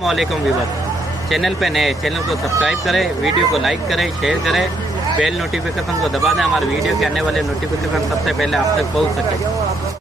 वालेकुम viewers, channel पे नए चैनल को सब्सक्राइब करें, वीडियो को लाइक करें, शेयर करें, बेल नोटिफिकेशन को दबा दें, हमारे वीडियो के आने वाले नोटिफिकेशन सबसे पहले आप तक पहुंच सके।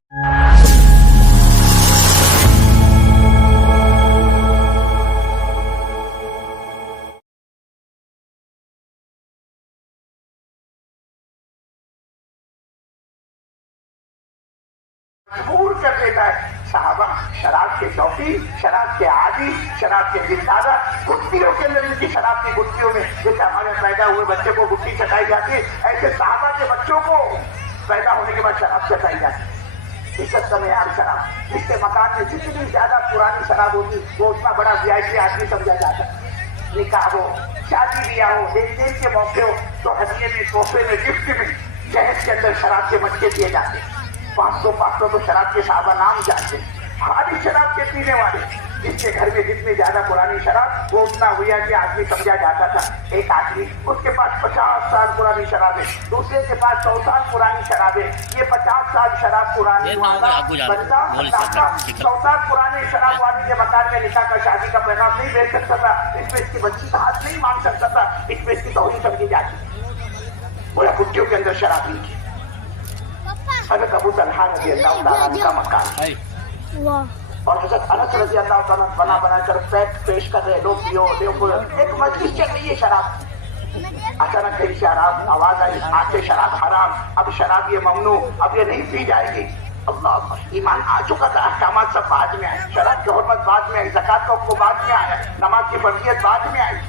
मजबूर कर देता है। साहबा शराब के शौकीन, शराब के आदी, शराब के जिंदादा, गुत्तियों के अंदर इनकी शराब की गुत्तियों में जैसे हमारे पैदा हुए बच्चे को गुत्ती चटाई जाती है, ऐसे साहबा के बच्चों को पैदा होने के बाद शराब चटाई जाती है। इज्जत का मेयार शराब, जिसके मकान में जितनी ज्यादा पुरानी शराब होती वो उतना बड़ा वीआईपी आदमी समझा जाता है। निकाह हो, शादी ब्याह हो, लेन देन के मौके हो तो हदिये में, तोहफे में, गिफ्ट में जहज के अंदर शराब के मटके दिए जाते हैं। 500 तो शराब के साहबा नाम जानते हैं। खाली शराब के पीने वाले, जिसके घर में जितनी ज्यादा पुरानी शराब वो उतना वीआईपी आदमी समझा जाता था। एक आदमी उसके पास 50 साल पुरानी शराब है, दूसरे के पास 100 साल पुरानी शराब है। ये 50 साल शराब पुरानी वाला बंदा 100 साल पुराने शराब वाले के मकान में निकाह का, शादी का पैगाम नहीं भेज सकता था, इसमें इसकी बच्ची का हाथ नहीं मांग सकता था, इसमें इसकी तौहीन समझी जाती। बोला कुटियों के अंदर शराब नहीं थी। हज़रत अबू तलहा रज़ी अल्लाह तआला अन्हु का मकान और हज़रत अनस रज़ी अल्लाह तआला बना बनाकर पेश कर रहे, लो पियो, एक मजलिस चल रही है शराब। अचानक कहीं शराब आवाज आई, आज से शराब हराम, अब शराब ये ममनू, अब ये नहीं पी जाएगी। अल्लाह, ईमान आ चुका था, अहकामात सब बाद में आए, शराब की हुर्मत बाद में आई, ज़कात का हुक्म बाद में आया, नमाज की फर्जियत बाद में आई।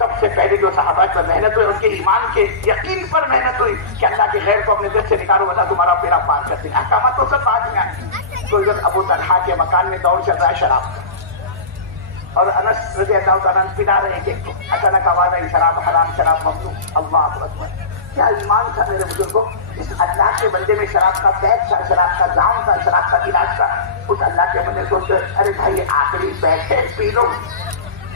सबसे पहले जो सहाबा पर मेहनत हुई, उनके ईमान के यकीन पर मेहनत हुई कि अल्लाह के खैर को अपने दिल से निकालो, बता तुम्हारा पेड़ा पार कर दें। अहकामात तो सब बाद में आए। तो इधर अबू तलहा के मकान में दौड़ चल रहा है शराब और अनस रज़ी अल्लाह तआला अन्हु पिला रहे हैं। अचानक आवाज आई, शराब हराम, शराब ममनू। अल्लाह अकबर, क्या ईमान था मेरे बुजुर्गों। इस अल्लाह के बंदे में शराब का बैग था, शराब का जाम था, शराब का गिलास था। उस अल्लाह के बंदे सोचते, अरे भाई आखिरी बैग है, पी लो।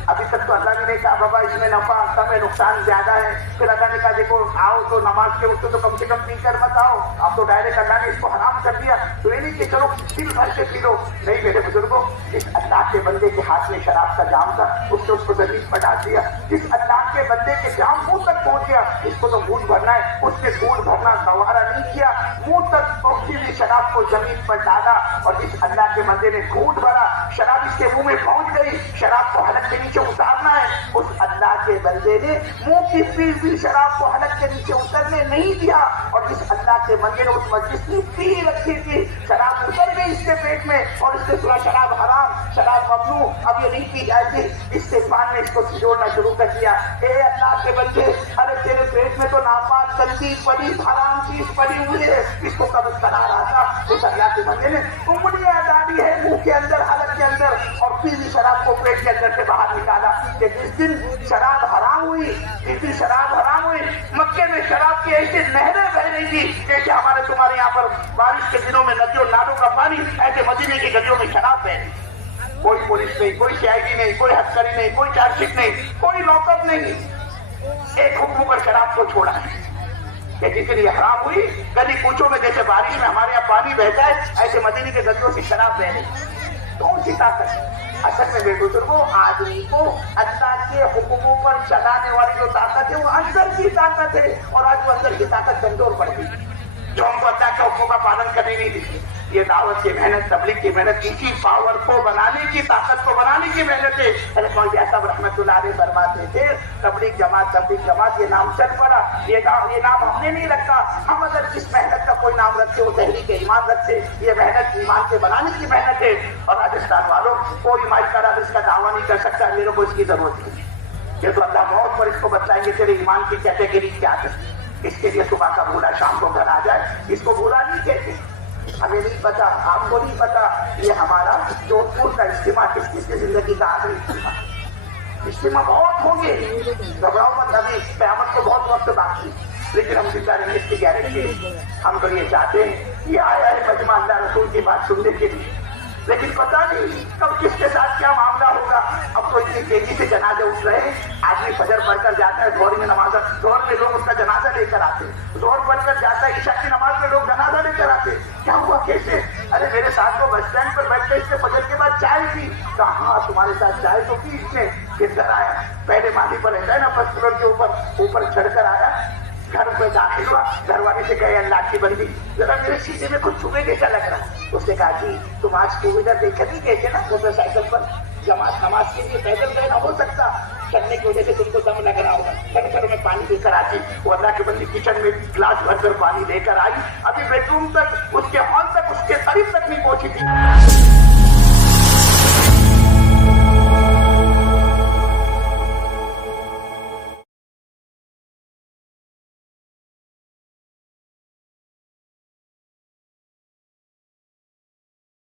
अभी तक तो अल्लाह ने कहा बाबा इसमें नफा कम है, नुकसान ज्यादा है। फिर अल्लाह ने कहा देखो आओ तो नमाज के वक्त तो कम से कम पी कर मत आओ, अब तो डायरेक्ट अल्लाह ने इसको हराम कर दिया, तो ये नहीं कि चलो दिल भर से पी लो। नहीं मेरे बुजुर्गों, जिस अल्लाह के बंदे के हाथ में शराब का जाम था उसने उसको जमीन पर डाल दिया। जिस अल्लाह के बंदे के जाम मुंह तक पहुंच गया, इसको तो मूड भरना है, उसने मूड भरना गवारा नहीं किया, मुंह तक पहुंची हुई शराब को जमीन पर डाला। और जिस अल्लाह के बंदे ने घूंट भरा, शराब इसके मुंह में पहुंच गई, शराब को हलक के नीचे उतारना है, उस अल्लाह के बंदे ने मुंह की पी हुई शराब को हलक के नीचे उतरने नहीं दिया। और जिस अल्लाह के बंदे ने उस मजलिस में पी रखी थी, शराब उतर गई इसके पेट में और इसने सुना शराब हराम, शराब ममनू, अब ये नहीं पी जाएगी। इससे पान ने इसको छिजोड़ना शुरू कर दिया। ए अल्लाह के बंदे, अरे तेरे पेट में तो नापाक गंदी पड़ी हराम चीज पड़ी हुई है, इसको कब्ज करा रहा था। उस अल्लाह के बंदे ने उंगलियां डाली है मुंह के अंदर, हलक के अंदर, और पी हुई शराब को पेट के अंदर से बाहर निकाला। कि जिस दिन शराब हराम हुई, जिस दिन शराब हराम हुई, मक्के में शराब की ऐसी नहरें बह रही थी जैसे हमारे तुम्हारे यहाँ पर बारिश के दिनों में नदियों नालों का पानी, ऐसे मदीने की गलियों में शराब बह रही। कोई पुलिस नहीं, कोई सीआईडी नहीं, कोई हथकड़ी नहीं, कोई चार्जशीट नहीं, कोई लॉकअप नहीं, एक हुक्म पर शराब को छोड़ा है कि जिस दिन ये हराम हुई, गली कूचों में जैसे बारिश में हमारे यहाँ पानी बहता है, ऐसे मदीने के गलियों से शराब बह रही। कौन सी ताकत? असल में मेरे बुजुर्गों, आदमी को अल्लाह के हुक्मों पर चलाने वाली जो ताकत है वो अंदर की ताकत है, और आज वो अंदर की ताकत कमजोर पड़ गई, जो हमको अल्लाह के हुक्मों का पालन करने नहीं दी। ये दावत की मेहनत, तबलीग की मेहनत, इसी पावर को बनाने की, ताकत को बनाने की मेहनत है। अरे मौलवी साहब रहमतुल्लाह अलैह फरमाते थे, तबलीग जमात ये नाम चल पड़ा, ये नाम हमने नहीं रखा। हम अगर इस मेहनत का कोई नाम रखते हो तहरीक ईमान रखते, ये मेहनत ईमान के बनाने की मेहनत है। और राजस्थान वालों, कोई माइक इसका दावा नहीं कर सकता, मेरे को इसकी जरूरत नहीं है। ये तो अल्लाह मौत पर इसको बताएंगे तेरे ईमान की कैटेगरी क्या है। इसके लिए सुबह का भूला शाम को घर आ जाए, इसको भूला नहीं कहते। हमें नहीं पता, आपको नहीं पता, ये हमारा जोधपुर का इज्तिमा किस किसकी जिंदगी का आखिरी इज्तिमा बहुत होंगे, घबराओ मत, अभी क़यामत को बहुत वक्त बाकी, लेकिन हम जिंदा रहेंगे इसकी गारंटी। हम तो ये चाहते हैं, ये आया है मजमा अल्लाह रसूल की बात सुनने के लिए, लेकिन पता नहीं कब किसके साथ क्या मामला होगा। अब तो इतनी तेजी से जनाजे उठ रहे हैं, आदमी फजर पढ़कर जाता है, जोहर में नमाज, जोहर में लोग उसका जनाजा लेकर आते, जोहर पढ़कर जाता है, ईशा की नमाज में लोग जनाजा लेकर आते। क्या हुआ कैसे? अरे मेरे साथ को बस स्टैंड पर बैठ के इसने फजर के बाद चाय पी। कहा हाँ तुम्हारे साथ चाय तो पी इसने। फिर घर आया, पहले माली पर रहता है ना, फर्स्ट फ्लोर के ऊपर चढ़कर आया, घर पे दाखिल हुआ, घर वाले से कहे अल्लाह की बंदी जरा मेरे शीशे में कुछ छुपे जैसा लग रहा है। उसने कहा जी तुम आज 2 व्हीलर देखकर नहीं गए थे ना मोटरसाइकिल पर, जमात नमाज के लिए पैदल गए ना, हो सकता चलने की वजह से तुमको दम लग रहा होगा, चल मैं पानी लेकर आती। वो अल्लाह के बंदी किचन में गिलास भरकर पानी लेकर आई, अभी बेडरूम तक, उसके हॉल तक, उसके शरीर तक नहीं पहुंची थी।